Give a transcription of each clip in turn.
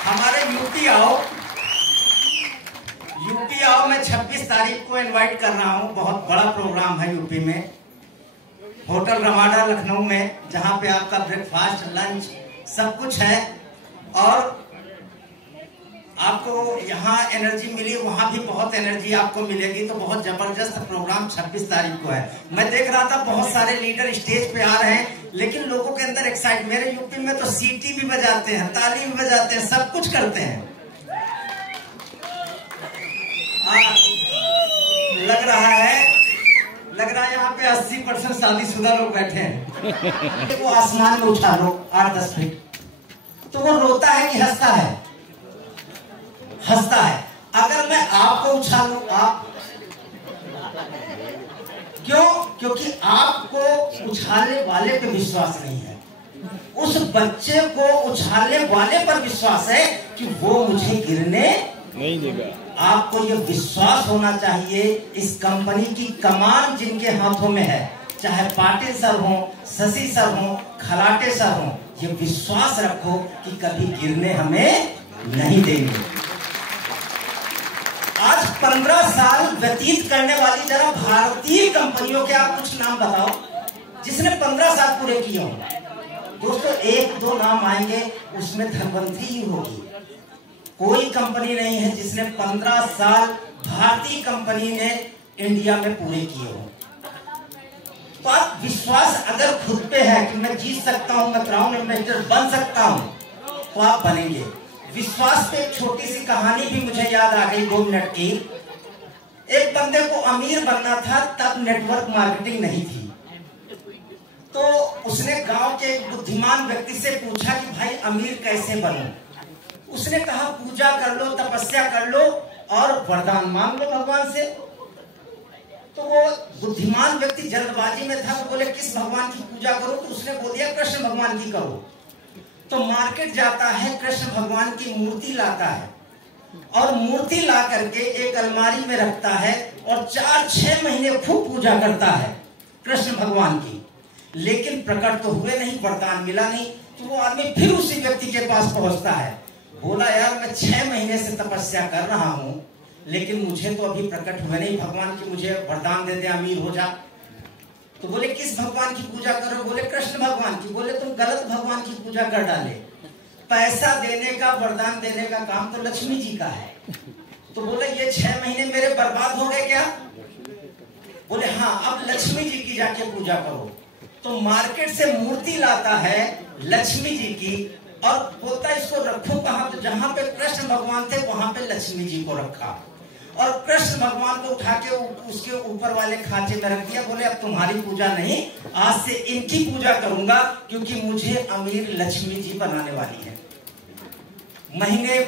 हमारे यूपी आओ मैं 26 तारीख को इनवाइट कर रहा हूँ। बहुत बड़ा प्रोग्राम है यूपी में, होटल रमाडा लखनऊ में, जहाँ पे आपका ब्रेकफास्ट लंच सब कुछ है। और आपको यहाँ एनर्जी मिली, वहाँ भी बहुत एनर्जी आपको मिलेगी। तो बहुत जबरदस्त प्रोग्राम 26 तारीख को है। मैं देख रहा था बहुत सारे लीडर स्टेज पे आ रहे हैं, लेकिन लोगों के अंदर एक्साइट, मेरे यूपी में तो सीटी भी बजाते हैं, ताली भी बजाते हैं, सब कुछ करते हैं। लग रहा है यहाँ पे 80% शादीशुदा लोग बैठे हैं। वो आसमान में उठा लो 8-10 फीट, तो वो रोता है कि हंसता है? हंसता है। अगर मैं आपको उछालूं, आप क्यों? क्योंकि आपको उछालने वाले पे विश्वास नहीं है, उस बच्चे को उछालने वाले पर विश्वास है कि वो मुझे गिरने नहीं देगा। आपको ये विश्वास होना चाहिए। इस कंपनी की कमान जिनके हाथों में है, चाहे पाटिल सर हो, शशि सर हो, खलाटे सर हो, ये विश्वास रखो कि कभी गिरने हमें नहीं देंगे। आज 15 साल व्यतीत करने वाली जरा भारतीय कंपनियों के आप कुछ नाम बताओ जिसने 15 साल पूरे किए हो। दोस्तों 1-2 नाम आएंगे, उसमें धनवंतरी ही होगी। कोई कंपनी नहीं है जिसने 15 साल भारतीय कंपनी ने इंडिया में पूरे किए हो। तो आप विश्वास अगर खुद पे है कि मैं जीत सकता हूं, मैं क्राउन इन्वेस्टर बन सकता हूं, तो आप बनेंगे। विश्वास पे एक छोटी सी कहानी भी मुझे याद आ गई 2 मिनट की। एक बंदे को अमीर बनना था, तब नेटवर्क मार्केटिंग नहीं थी। तो उसने गांव के एक बुद्धिमान व्यक्ति से पूछा कि भाई अमीर कैसे बनूं? उसने कहा पूजा कर लो, तपस्या कर लो और वरदान मांग लो भगवान से। तो वो बुद्धिमान व्यक्ति जल्दबाजी में था, वो बोले किस भगवान की पूजा करो? तो उसने बोल दिया कृष्ण भगवान की करो। तो मार्केट जाता है, कृष्ण भगवान की मूर्ति लाता है और मूर्ति ला करके एक अलमारी में रखता है और 4-6 महीने खूब पूजा करता है कृष्ण भगवान की। लेकिन प्रकट तो हुए नहीं, वरदान मिला नहीं। तो वो आदमी फिर उसी व्यक्ति के पास पहुंचता है, बोला यार मैं 6 महीने से तपस्या कर रहा हूं, लेकिन मुझे तो अभी प्रकट हुए नहीं भगवान की, मुझे वरदान दे दे, अमीर हो जा। तो बोले किस भगवान की पूजा करो? बोले कृष्ण भगवान की। बोले तुम गलत भगवान की पूजा कर डाले, पैसा देने का, वरदान देने का काम तो लक्ष्मी जी का है। तो बोले ये 6 महीने मेरे बर्बाद हो गए क्या? बोले हाँ, अब लक्ष्मी जी की जाके पूजा करो। तो मार्केट से मूर्ति लाता है लक्ष्मी जी की और बोलता इसको रखो कहाँ? तो जहां पे कृष्ण भगवान थे वहां पे लक्ष्मी जी को रखा और कृष्ण भगवान को उठा के उसके ऊपर वाले खांचे में रख दिया। बोले अब तुम्हारी पूजा नहीं, आज से इनकी पूजा करूंगा, क्योंकि मुझे अमीर लक्ष्मी जी बनाने वाली है। महीने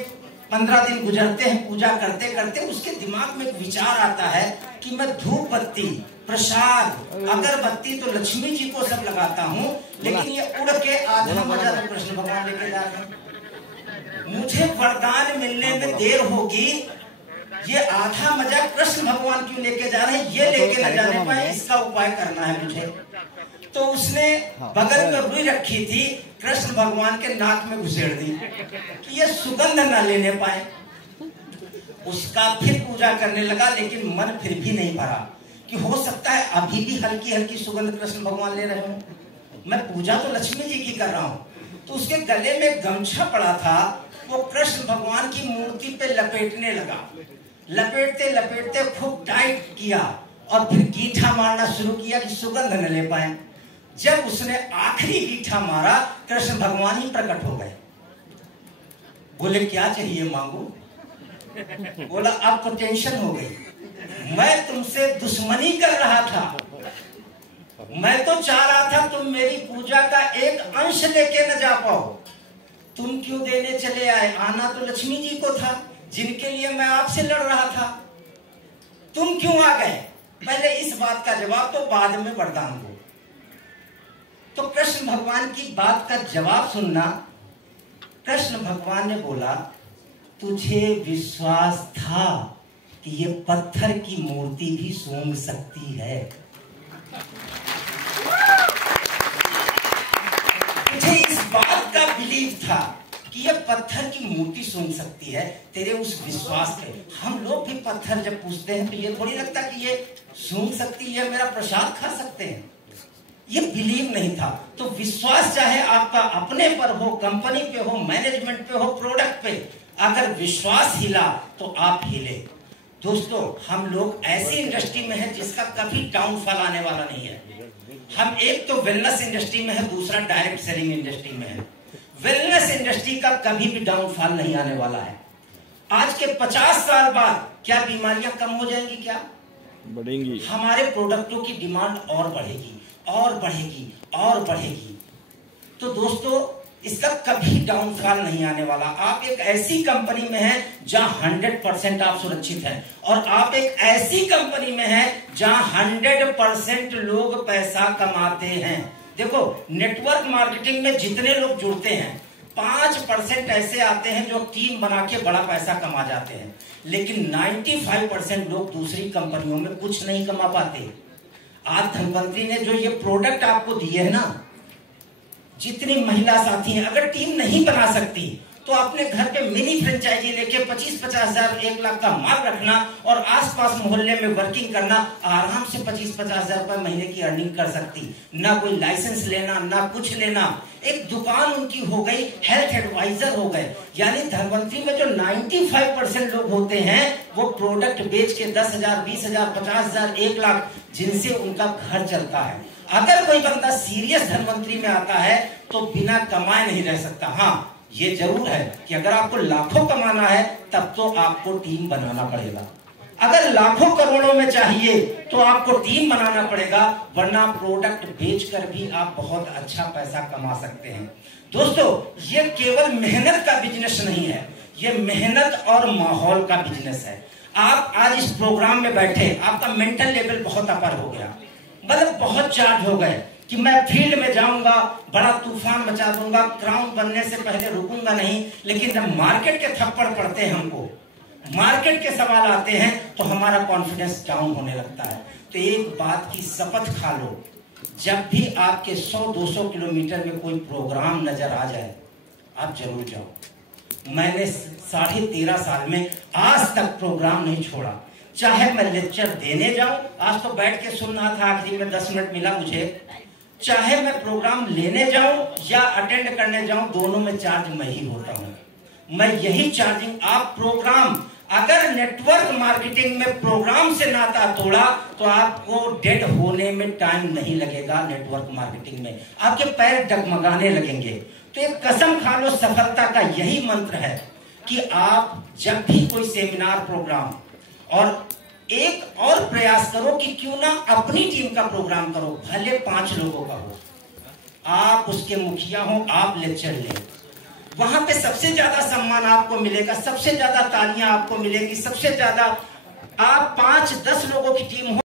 15 दिन गुजरते हैं पूजा करते करते, उसके दिमाग में एक विचार आता है कि मैं धूप बत्ती, प्रसाद, अगरबत्ती तो लक्ष्मी जी को सब लगाता हूँ, लेकिन ये उड़ के आधा मजा तो कृष्ण भगवान लेके जा रहे हैं। मुझे वरदान मिलने में देर होगी, ये आधा मजा कृष्ण भगवान क्यों लेके जा रहे हैं? ये लेके न जाने पाए, इसका उपाय करना है मुझे। तो उसने बगल में रुई रखी थी, कृष्ण भगवान के नाक में घुसेड़ दी कि ये सुगंध न लेने पाए। उसका फिर पूजा करने लगा, लेकिन मन फिर भी नहीं भरा कि हो सकता है अभी भी हल्की हल्की सुगंध कृष्ण भगवान ले रहे हो, मैं पूजा तो लक्ष्मी जी की कर रहा हूँ। तो उसके गले में गमछा पड़ा था, वो कृष्ण भगवान की मूर्ति पे लपेटने लगा। लपेटते लपेटते खूब टाइट किया और फिर गीठा मारना शुरू किया कि सुगंध न ले पाए। जब उसने आखिरी गीठा मारा, कृष्ण भगवान ही प्रकट हो गए। बोले क्या चाहिए मांगू? बोला अब तो टेंशन हो गई, मैं तुमसे दुश्मनी कर रहा था, मैं तो चाह रहा था तुम मेरी पूजा का एक अंश लेके न जा पाओ, तुम क्यों देने चले आए? आना तो लक्ष्मी जी को था, जिनके लिए मैं आपसे लड़ रहा था, तुम क्यों आ गए? पहले इस बात का जवाब तो बाद में वरदान दो। तो कृष्ण भगवान की बात का जवाब सुनना। कृष्ण भगवान ने बोला तुझे विश्वास था कि ये पत्थर की मूर्ति भी सूंघ सकती है। बिलीव था कि ये पत्थर की मूर्ति सूंघ सकती है, तेरे उस विश्वास पे। हम लोग भी पत्थर जब पूछते हैं तो ये थोड़ी लगता कि ये सूंघ सकती है, मेरा प्रसाद खा सकते हैं। ये बिलीव नहीं था। तो विश्वास चाहे आपका अपने पर हो, कंपनी पे हो, मैनेजमेंट पे हो, प्रोडक्ट पे, अगर विश्वास हिला तो आप हिले। दोस्तों, हम लोग ऐसी इंडस्ट्री में है जिसका कभी डाउनफॉल आने वाला नहीं है। हम एक तो वेलनेस इंडस्ट्री में है, दूसरा डायरेक्ट सेलिंग इंडस्ट्री में है। वेलनेस इंडस्ट्री का कभी भी डाउनफॉल नहीं आने वाला है। आज के 50 साल बाद क्या बीमारियां कम हो जाएंगी? क्या बढ़ेंगी? हमारे प्रोडक्टों की डिमांड और बढ़ेगी और बढ़ेगी और बढ़ेगी। तो दोस्तों, इसका कभी डाउनफॉल नहीं आने वाला। आप एक ऐसी कंपनी में हैं जहां 100% आप सुरक्षित हैं, और आप एक ऐसी कंपनी में हैं जहां 100% लोग पैसा कमाते हैं। देखो, नेटवर्क मार्केटिंग में जितने लोग जुड़ते हैं 5% ऐसे आते हैं जो टीम बना के बड़ा पैसा कमा जाते हैं, लेकिन 95% लोग दूसरी कंपनियों में कुछ नहीं कमा पाते। आज धनवंतरी ने जो ये प्रोडक्ट आपको दिए है ना, जितनी महिला साथी हैं, अगर टीम नहीं बना सकती तो अपने घर पे मिनी फ्रेंचाइजी लेके 25-50 हजार 1 लाख का माल रखना और आसपास मोहल्ले में वर्किंग करना, आराम से 25-50 हजार रुपए महीने की अर्निंग कर सकती। ना कोई लाइसेंस लेना, ना कुछ लेना। एक दुकान उनकी हो गई, हेल्थ एडवाइजर हो गए। यानी धनवंतरी में जो 95% लोग होते हैं वो प्रोडक्ट बेच के 10,000, 20,000, 50,000, 1 लाख, जिनसे उनका घर चलता है। अगर कोई बंदा सीरियस धनवंतरी में आता है तो बिना कमाए नहीं रह सकता। हाँ, ये जरूर है कि अगर आपको लाखों कमाना है तब तो आपको टीम बनाना पड़ेगा। अगर लाखों करोड़ों में चाहिए तो आपको टीम बनाना पड़ेगा, वरना प्रोडक्ट बेचकर भी आप बहुत अच्छा पैसा कमा सकते हैं। दोस्तों, ये केवल मेहनत का बिजनेस नहीं है, ये मेहनत और माहौल का बिजनेस है। आप आज इस प्रोग्राम में बैठे, आपका मेंटल लेवल बहुत अपर हो गया, मतलब बहुत चार्ज हो गए कि मैं फील्ड में जाऊंगा, बड़ा तूफान मचा दूंगा, क्राउन बनने से पहले रुकूंगा नहीं। लेकिन जब मार्केट के थप्पड़ पड़ते हैं, हमको मार्केट के सवाल आते हैं, तो हमारा कॉन्फिडेंस डाउन होने लगता है। तो एक बात की शपथ खा लो, जब भी आपके 100-200 किलोमीटर में कोई प्रोग्राम नजर आ जाए, आप जरूर जाओ। मैंने 13.5 साल में आज तक प्रोग्राम नहीं छोड़ा। चाहे मैं लेक्चर देने जाऊं, आज तो बैठ के सुन रहा था, आखिरी में 10 मिनट मिला मुझे। चाहे मैं प्रोग्राम लेने जाऊं या अटेंड करने जाऊं, दोनों में चार्ज मैं ही होता हूं। मैं यही चार्जिंग। आप प्रोग्राम, अगर नेटवर्क मार्केटिंग में प्रोग्राम से नाता तोड़ा तो आपको डेड होने में टाइम नहीं लगेगा। नेटवर्क मार्केटिंग में आपके पैर डगमगाने लगेंगे। तो एक कसम खा लो, सफलता का यही मंत्र है कि आप जब भी कोई सेमिनार, प्रोग्राम, और एक और प्रयास करो कि क्यों ना अपनी टीम का प्रोग्राम करो, भले 5 लोगों का हो, आप उसके मुखिया हो, आप लेक्चर लें। वहां पे सबसे ज्यादा सम्मान आपको मिलेगा, सबसे ज्यादा तालियां आपको मिलेगी, सबसे ज्यादा। आप 5-10 लोगों की टीम हो,